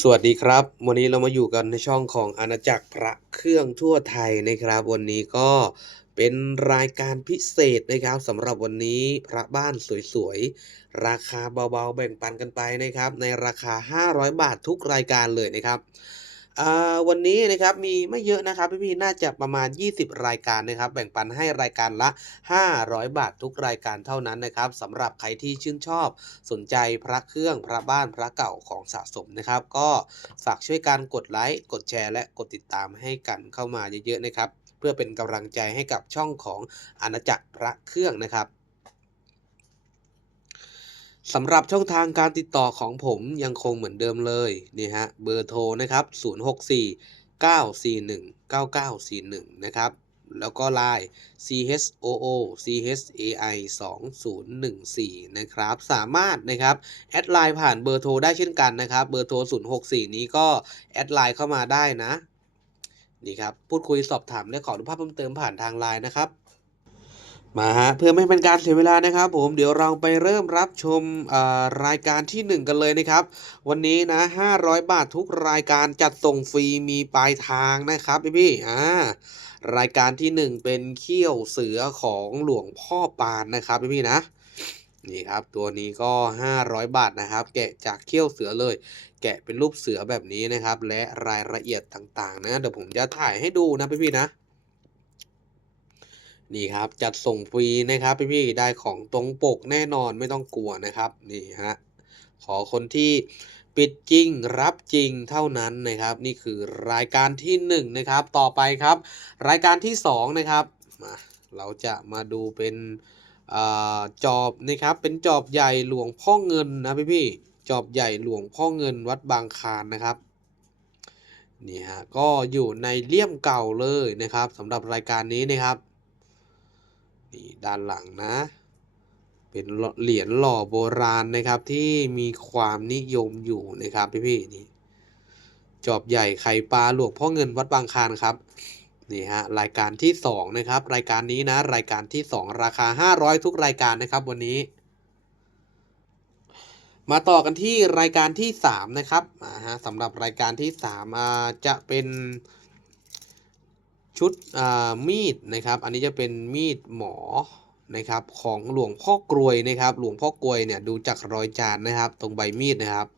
สวัสดีครับ วันนี้เรามาอยู่กันในช่องของอาณาจักรพระเครื่องทั่วไทยนะครับ วันนี้ก็เป็นรายการพิเศษนะครับสำหรับวันนี้พระบ้านสวยๆ ราคาเบาๆ แบ่งปันกันไปนะครับ ในราคา 500 บาททุกรายการเลยนะครับ วันนี้นะครับมีไม่เยอะนะครับพี่ๆน่าจะประมาณ 20 รายการนะครับ แบ่งปันให้รายการละ 500 บาททุกรายการเท่านั้นนะครับสำหรับใครที่ชื่นชอบสนใจพระเครื่องพระบ้านพระเก่าของสะสมนะครับ ก็ฝากช่วยกันกดไลค์กดแชร์ และกดติดตามให้กันเข้ามาเยอะๆนะครับ เพื่อเป็นกำลังใจให้กับช่องของอาณาจักรพระเครื่องนะครับ สำหรับช่องทางการติดต่อของผมยังคงเหมือนเดิมเลยนี่ฮะเบอร์โทรนะครับ 064 941 9941 นะครับ แล้วก็ Line choo chai 2014 นะครับ สามารถนะครับ แอดไลน์ผ่านเบอร์โทรได้เช่นกันนะครับ เบอร์โทร 064 นี้ก็แอดไลน์เข้ามาได้นะ นี่ครับ พูดคุยสอบถามและขอดูภาพเพิ่มเติมผ่านทางไลน์นะครับ มาฮะเพื่อไม่เป็นการเสียเวลานะครับ ผมเดี๋ยวเราไปเริ่มรับชมรายการที่ 1 กันเลยนะครับ วันนี้นะ 500 บาททุกรายการจัดส่งฟรีมีปลายทางนะครับพี่พี่อ่ารายการที่ 1 เป็นเขี้ยวเสือของหลวงพ่อปานนะครับพี่พี่นะนี่ครับตัวนี้ก็ 500 บาทนะครับ แกะจากเขี้ยวเสือเลย แกะเป็นรูปเสือแบบนี้นะครับ และรายละเอียดต่างๆ นะเดี๋ยวผมจะถ่ายให้ดูนะพี่พี่นะ นี่ครับจัดส่งฟรีนะครับพี่ๆได้ของตรงปกแน่นอนไม่ต้องกลัวนะครับนี่ฮะขอคนที่ปิดจริงรับจริงเท่านั้นนะครับ นี่คือรายการที่1นงนะครับต่อไปครับ รายการที่2นะครับมาเราจะมาดูเป็นอาจอบนะครับเป็นจอบใหญ่หลวงพ่อเงินนะพี่ๆจอบใหญ่หลวงพ่อเงินวัดบางคานนะครับนี่ฮะก็อยู่ในเลี่ยมเก่าเลยนะครับสำหรับรายการนี้นะครับ นี่ด้านหลังนะ เป็นเหรียญหล่อโบราณนะครับที่มีความนิยมอยู่นะครับพี่พี่ๆนี่จอบใหญ่ไข่ปลาหลวงพ่อเงินวัดบางคานครับนี่ฮะรายการที่สองนะครับ รายการนี้นะ รายการที่สองราคา 500 ทุกรายการนะครับ วันนี้ มาต่อกันที่รายการที่สามนะครับอ่าฮะสำหรับรายการที่สามอ่าจะเป็น ชุดมีดนะครับ อันนี้จะเป็นมีดหมอนะครับของหลวงพ่อกรวยนะครับ หลวงพ่อกรวยเนี่ยดูจากรอยจานนะครับ ตรงใบมีดนะครับ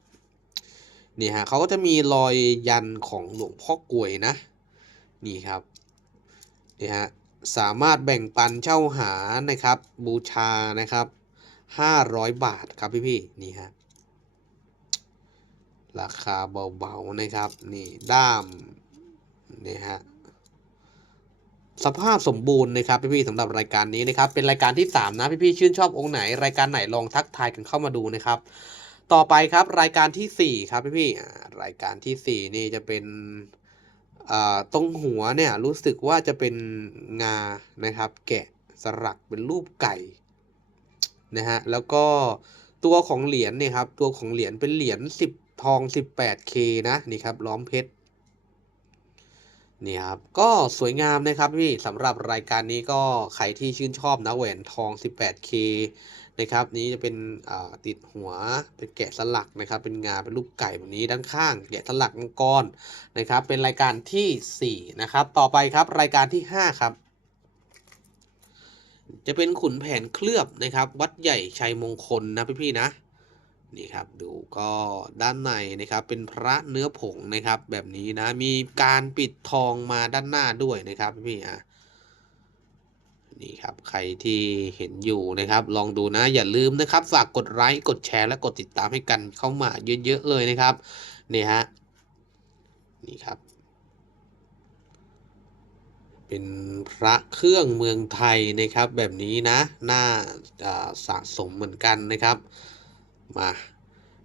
นี่ฮะเขาก็จะมีรอยยันของหลวงพ่อกรวยนะนี่ครับนี่ฮะสามารถแบ่งปันเช่าหานะครับ บูชานะครับ500บาทครับพี่พี่นี่ฮะราคาเบาๆนะครับนี่ด้ามนี่ฮะ สภาพสมบูรณ์นะครับพี่ๆสำหรับรายการนี้นะครับเป็นรายการที่ 3 นะพี่ๆชื่นชอบองค์ไหน รายการไหนลองทักทายกันเข้ามาดูนะครับ ต่อไปครับรายการทีสี่4 ครับพี่ๆรายการทีสี่ 4 นี่จะเป็นตรงหัวเนี่ยรู้สึกว่าจะเป็นงานะครับ แกะสลักเป็นรูปไก่นะฮะแล้วก็ตัวของเหรียญเนี่ยครับตัวของเหรียญเป็นเหรียญ10 ทอง 18K นะนี่ครับล้อมเพชร นี่ครับก็สวยงามนะครับพี่สำหรับรายการนี้ก็ใครที่ชื่นชอบนะแหวนทอง 18K นะครับนี้จะเป็นติดหัวเป็นแกะสลักนะครับ เป็นงาเป็นรูปไก่แบบนี้ด้านข้าง แกะสลักมังกรนะครับ เป็นรายการทีสี่ 4 นะครับ ต่อไปครับรายการที่ 5 ครับ จะเป็นขุนแผนเคลือบนะครับ วัดใหญ่ชัยมงคลนะพี่ๆนะ นี่ครับดูก็ด้านในนะครับเป็นพระเนื้อผงนะครับ แบบนี้นะมีการปิดทองมาด้านหน้าด้วยนะครับพี่อะนี่ครับใครที่เห็นอยู่นะครับ ลองดูนะอย่าลืมนะครับ ฝากกดไลค์กดแชร์และกดติดตามให้กันเข้ามาเยอะๆเลยนะครับนี่ฮะนี่ครับ เป็นพระเครื่องเมืองไทยนะครับ แบบนี้นะน่าอ่าสะสมเหมือนกันนะครับ มา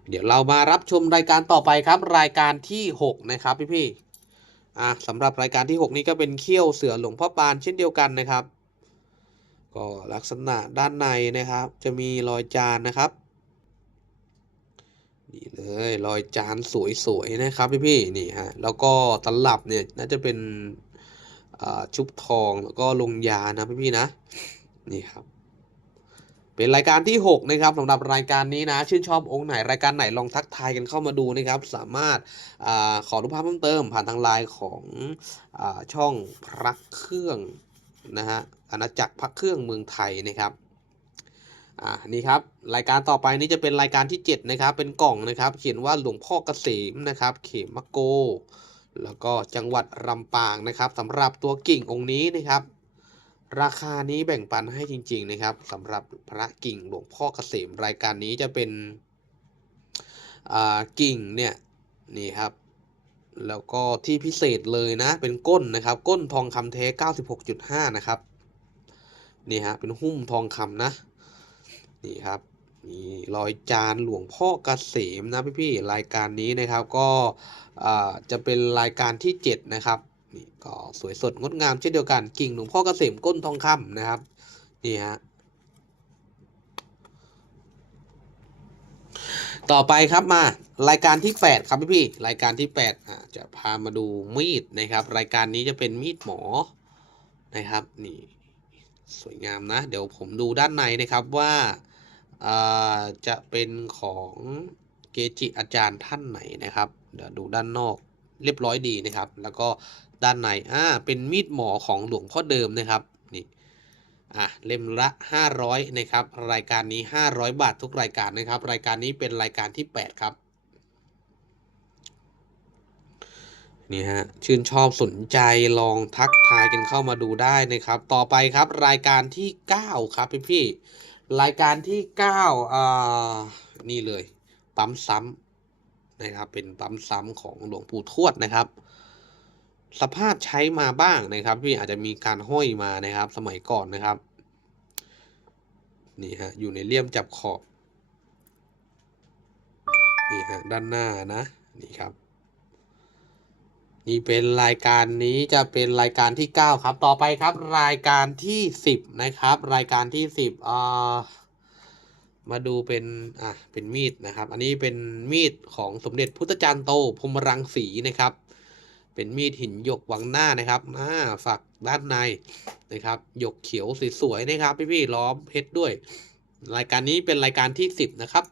เดี๋ยวเรามารับชมรายการต่อไปครับ รายการที่ 6 นะครับพี่พี่อะสำหรับรายการที่ 6 นี้ก็เป็นเขี้ยวเสือหลวงพ่อปานเช่นเดียวกันนะครับ ก็ลักษณะด้านในนะครับ จะมีรอยจานนะครับนี่เลยรอยจานสวยๆนะครับพี่พี่นี่ฮะแล้วก็ตลับเนี่ยน่าจะเป็นอ่าชุบทองแล้วก็ลงยานะพี่พี่นะนี่ครับ เป็นรายการที่ 6 นะครับสำหรับรายการนี้นะ ชื่นชอบองค์ไหนรายการไหนลองทักทายกันเข้ามาดูนะครับ สามารถอขอรูปภาพเพิ่มเติม ผ่านทางไลน์ของอช่องพระเครื่องนะฮะอาณาจักรพระเครื่องเมืองไทยนะครับอ่านี่ครับรายการต่อไปนี้จะเป็นรายการที่ 7 นะครับ เป็นกล่องนะครับ เขียนว่าหลวงพ่อเกษมนะครับ เขมโก แล้วก็จังหวัดลำปางนะครับสำหรับตัวกิ่งองค์นี้นะครับ ราคานี้แบ่งปันให้จริง ๆ นะครับสำหรับพระกิ่งหลวงพ่อเกษมรายการนี้จะเป็นกิ่งเนี่ยนี่ครับแล้วก็ที่พิเศษเลยนะ เป็นก้นนะครับ ก้นทองคำแท้ 96.5 นะครับ นี่ฮะ เป็นหุ้มทองคำนะ นี่ครับมีรอยจานหลวงพ่อเกษมนะพี่ๆรายการนี้นะครับก็จะเป็นรายการที่ 7 นะครับ ก็สวยสดงดงามเช่นเดียวกันกิ่งหลวงพ่อเกษมก้นทองคำนะครับนี่ฮะต่อไปครับมารายการที่ 8 ครับพี่ๆรายการที่8อ่าจะพามาดูมีดนะครับ รายการนี้จะเป็นมีดหมอนะครับนี่สวยงามนะ เดี๋ยวผมดูด้านในนะครับว่าจะเป็นของเกจิอาจารย์ท่านไหนนะครับ เดี๋ยวดูด้านนอกเรียบร้อยดีนะครับ แล้วก็ ด้านในอ่าเป็นมีดหมอของหลวงพ่อเดิมนะครับนี่อะเล่มละ 500นะครับรายการนี้ 500 บาททุกรายการนะครับ รายการนี้เป็นรายการที่ 8 ครับนี่ฮะชื่นชอบสนใจลองทักทายกันเข้ามาดูได้นะครับ ต่อไปครับรายการที่ 9 ครับพี่พี่รายการที่9อ่านี่เลย ปั๊มซ้ำนะครับเป็นปั๊มซ้ำของหลวงปู่ทวดนะครับ สภาพใช้มาบ้างนะครับ พี่อาจจะมีการห้อยมานะครับ สมัยก่อนนะครับ นี่ฮะอยู่ในเลี่ยมจับขอบ นี่ฮะด้านหน้านะนี่ครับ นี่เป็นรายการนี้จะเป็นรายการที่ 9 ครับ ต่อไปครับรายการที่ 10 นะครับ รายการที่ 10อ่ามาดูเป็นอะเป็นมีดนะครับ อันนี้เป็นมีดของสมเด็จพุทธจารย์โตพรมรังสีนะครับ เป็นมีดหินหยกวังหน้านะครับหน้าฝักด้านในนะครับ หยกเขียวสวยๆนะครับพี่ๆล้อมเพชรด้วย รายการนี้เป็นรายการที่ 10 นะครับ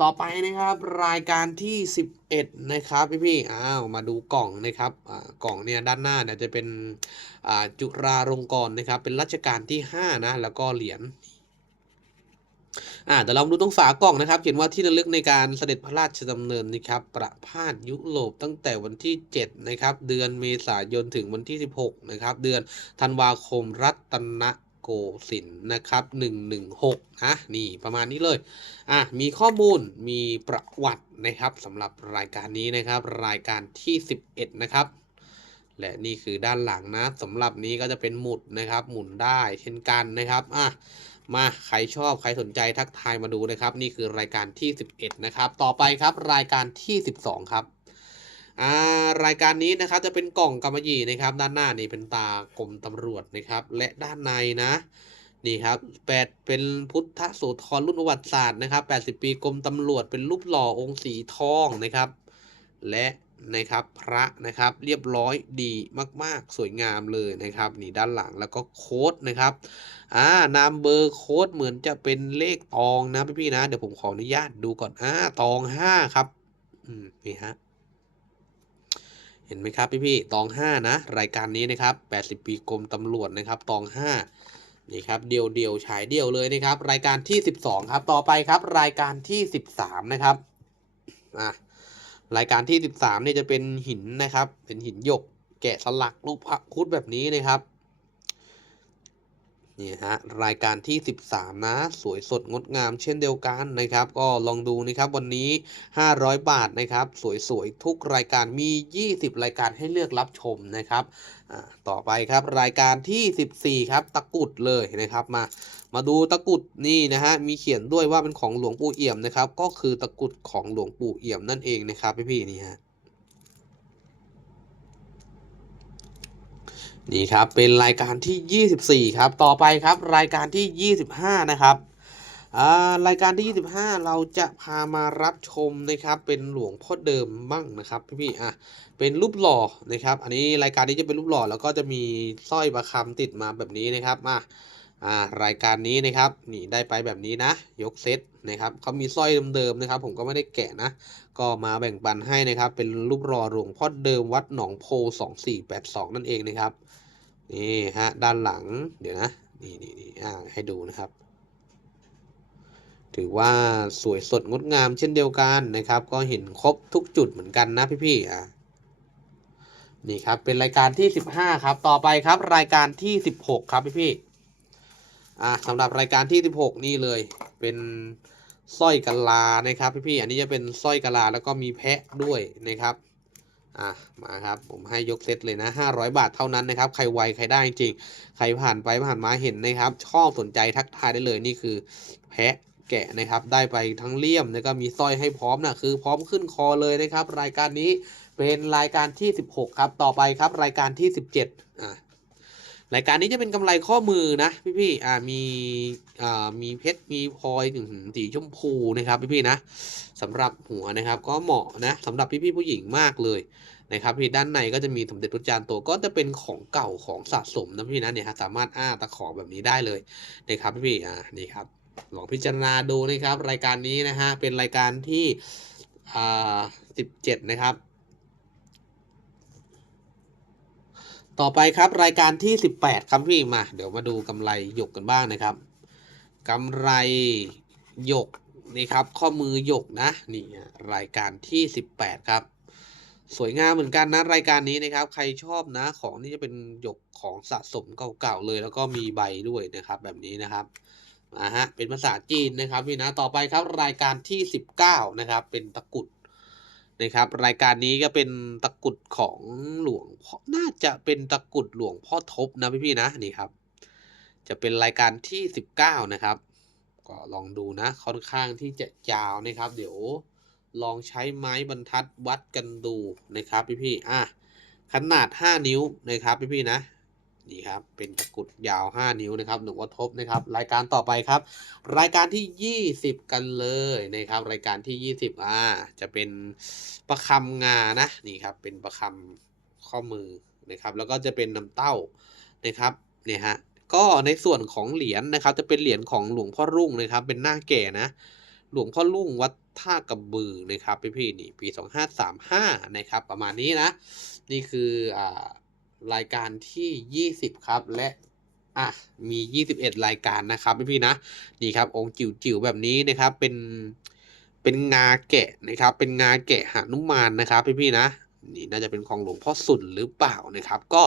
ต่อไปนะครับรายการที่ 11 นะครับพี่ๆอ้าวมาดูกล่องนะครับอ่ากล่องเนี่ยด้านหน้าเนี่ยจะเป็นอ่าจุฬาลงกรณ์นะครับ เป็นรัชกาลที่ 5 นะ แล้วก็เหรียญ อ่าเดี๋ยวเราดูตรงฝากล่องนะครับ เขียนว่าที่ระลึกในการเสด็จพระราชดำเนินนะครับ ประพาสยุโรปตั้งแต่วันที่ 7 นะครับ เดือนเมษายนถึงวันที่ 16 นะครับ เดือนธันวาคมรัตนโกสินนะครับ 116นะนี่ประมาณนี้เลยอะมีข้อมูลมีประวัตินะครับสำหรับรายการนี้นะครับ รายการที่ 11 นะครับ และนี่คือด้านหลังนะสำหรับนี้ก็จะเป็นหมุดนะครับ หมุนได้เช่นกันนะครับอะ มาใครชอบใครสนใจทักทายมาดูนะครับ นี่คือรายการที่ 11 นะครับ ต่อไปครับรายการที่ 12 ครับอ่ารายการนี้นะครับจะเป็นกล่องกำมะหยี่นะครับ ด้านหน้านี่เป็นตากรมตำรวจนะครับ และด้านในนะนี่ครับแปดเป็นพุทธโสธรรุ่นประวัติศาสตร์นะครับ 80 ปีกรมตำรวจเป็นรูปหล่อองค์สีทองนะครับ และ นะครับพระนะครับเรียบร้อยดีมาก ๆ สวยงามเลยนะครับนี่ด้านหลังแล้วก็โค้ดนะครับอ่านามเบอร์โค้ดเหมือนจะเป็นเลขตองนะพี่ๆนะ เดี๋ยวผมขออนุญาตดูก่อนอ่าตองห้าครับอืมนี่ฮะเห็นไหมครับพี่ๆตองห้านะรายการนี้นะครับ80ปีกรมตำรวจนะครับตองห้านี่ครับเดียวเดียวฉายเดียวเลยนะครับ รายการที่12ครับต่อไปครับ รายการที่13นะครับอะ รายการที่ 13เนี่ยจะเป็นหินนะครับ เป็นหินหยก แกะสลักรูปพระคุดแบบนี้นะครับ นี่ฮะรายการที่ 13 นะ สวยสดงดงามเช่นเดียวกันนะครับ ก็ลองดูนะครับวันนี้ 500 บาทนะครับ สวยๆ ทุกรายการมี 20 รายการให้เลือกรับชมนะครับต่อไปครับรายการที่ 14 ครับตะกุดเลยนะครับมามาดูตะกุดนี่นะฮะมีเขียนด้วยว่าเป็นของหลวงปู่เอี่ยมนะครับ ก็คือตะกุดของหลวงปู่เอี่ยมนั่นเองนะครับพี่ๆนี่ฮะ นี่ครับเป็นรายการที่ 24 ครับต่อไปครับรายการที่ 25 นะครับอ่ารายการที่ 25 เราจะพามารับชมนะครับ เป็นหลวงพ่อเดิมบ้างนะครับพี่ๆอะเป็นรูปหล่อนะครับ อันนี้รายการนี้จะเป็นรูปหล่อแล้วก็จะมีสร้อยประคำติดมาแบบนี้นะครับมาอ่ารายการนี้นะครับนี่ได้ไปแบบนี้นะ ยกเซตนะครับเขามีสร้อยเดิมๆนะครับ ผมก็ไม่ได้แกะนะ ก็มาแบ่งปันให้นะครับ เป็นรูปรอหลวงพ่อเดิมวัดหนองโพ2482 นั่นเองนะครับ นี่ฮะด้านหลังเดี๋ยวนะ นี่นี่นี่ให้ดูนะครับ ถือว่าสวยสดงดงามเช่นเดียวกันนะครับ ก็เห็นครบทุกจุดเหมือนกันนะพี่ๆอ่านี่ครับเป็นรายการที่ 15 ครับ ต่อไปครับรายการที่ 16 ครับพี่ๆอ่าสำหรับรายการที่ 16 นี่เลยเป็นสร้อยกะลานะครับพี่ๆอันนี้จะเป็นสร้อยกะลาแล้วก็มีแพะด้วยนะครับ อะมาครับผมให้ยกเซตเลยนะ 500 บาทเท่านั้นนะครับ ใครไวใครได้จริง ใครผ่านไปผ่านมาเห็นนะครับ ชอบสนใจทักทายได้เลยนี่คือ แพะแกะนะครับ ได้ไปทั้งเลี่ยมแล้วก็มีสร้อยให้พร้อมนะคือพร้อมขึ้นคอเลยนะครับ รายการนี้เป็นรายการที่ 16 ครับ ต่อไปครับรายการที่ 17 รายการนี้จะเป็นกำไรข้อมือนะพี่ๆอ่ามีอ่ามีเพชรมีพลอยสีชมพูนะครับพี่ๆนะสำหรับหัวนะครับก็เหมาะนะสำหรับพี่ๆผู้หญิงมากเลยนะครับพี่ด้านในก็จะมีสมเด็จพระจานโตก็จะเป็นของเก่าของสะสมนะพี่นะเนี่ยสามารถอ้าตะขอแบบนี้ได้เลยนะครับพี่อ่านี่ครับลองพิจารณาดูนะครับ รายการนี้นะฮะเป็นรายการที่อ่าสิบเจ็ดนะครับ ต่อไปครับรายการที่ 18 ครับพี่มาเดี๋ยวมาดูกำไรหยกกันบ้างนะครับกำไรหยกนี่ครับข้อมือหยกนะนี่รายการที่ 18 ครับ สวยงามเหมือนกันนะรายการนี้นะครับ ใครชอบนะของนี่จะเป็นหยกของสะสมเก่าๆเลย แล้วก็มีใบด้วยนะครับแบบนี้นะครับมาฮะเป็นภาษาจีนนะครับพี่นะต่อไปครับรายการที่ 19 นะครับ เป็นตะกุด นะครับ รายการนี้ก็เป็นตะกรุดของหลวงน่าจะเป็นตะกรุดหลวงพ่อทบนะพี่ๆนะนี่ครับ จะเป็นรายการที่ 19 นะครับ ก็ลองดูนะค่อนข้างที่จะยาวนะครับ เดี๋ยวลองใช้ไม้บรรทัดวัดกันดูนะครับพี่ๆอะขนาด 5 นิ้วนะครับพี่ๆนะ นี่ครับเป็นตะกุดยาว 5 นิ้วนะครับหนูว่าทบนะครับรายการต่อไปครับ รายการที่ 20 กันเลยนะครับรายการที่ 20อ่าจะเป็นประคำงานะนี่ครับเป็นประคำข้อมือนะครับแล้วก็จะเป็นน้ำเต้านะครับเนี่ยฮะก็ในส่วนของเหรียญนะครับ จะเป็นเหรียญของหลวงพ่อรุ่งนะครับ เป็นหน้าแก่นะ หลวงพ่อลุ่งวัดท่ากระบือนะครับพี่พี่นี่ปี 2535นะครับประมาณนี้นะ นี่คืออ่า รายการที่ 20 ครับ และอะมี 21 รายการนะครับพี่พี่ๆนะนี่ครับองค์จิ๋วๆแบบนี้นะครับเป็นเป็นงาแกะนะครับ เป็นงาแกะหานุมานนะครับพี่พี่ๆนะนี่น่าจะเป็นของหลวงพ่อสุนหรือเปล่านะครับ ก็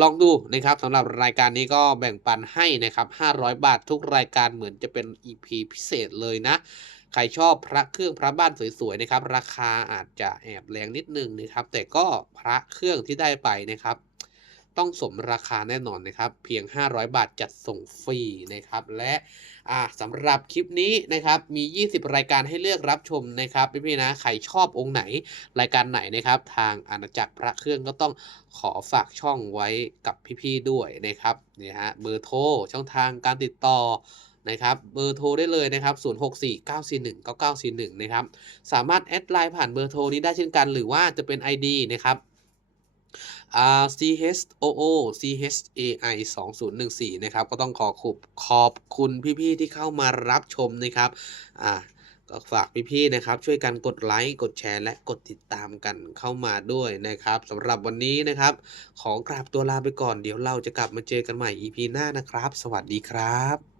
ลองดูนะครับสำหรับรายการนี้ก็แบ่งปันให้นะครับ 500 บาททุกรายการเหมือนจะเป็น EP พิเศษเลยนะ ใครชอบพระเครื่องพระบ้านสวยๆนะครับ ราคาอาจจะแอบแรงนิดนึงนะครับ แต่ก็พระเครื่องที่ได้ไปนะครับ ต้องสมราคาแน่นอนนะครับ เพียง 500 บาทจัดส่งฟรีนะครับ และอ่าสำหรับคลิปนี้นะครับมี 20 รายการให้เลือกรับชมนะครับพี่ๆนะใครชอบองค์ไหนรายการไหนนะครับ ทางอาณาจักรพระเครื่องก็ต้องขอฝากช่องไว้กับพี่ๆด้วยนะครับนี่ฮะเบอร์โทรช่องทางการติดต่อนะครับเบอร์โทรได้เลยนะครับ 0649419941 นะครับ สามารถแอดไลน์ผ่านเบอร์โทรนี้ได้เช่นกัน หรือว่าจะเป็น ID นะครับ อ่า C H O O C H A I 2014นะครับ ก็ต้องขอขอบขอบคุณพี่ๆที่เข้ามารับชมนะครับ อ่าก็ฝากพี่ๆนะครับ ช่วยกันกดไลค์ กดแชร์ และกดติดตามกันเข้ามาด้วยนะครับสำหรับวันนี้นะครับ ขอกราบตัวลาไปก่อนเดี๋ยวเราจะกลับมาเจอกันใหม่ EP หน้านะครับ สวัสดีครับ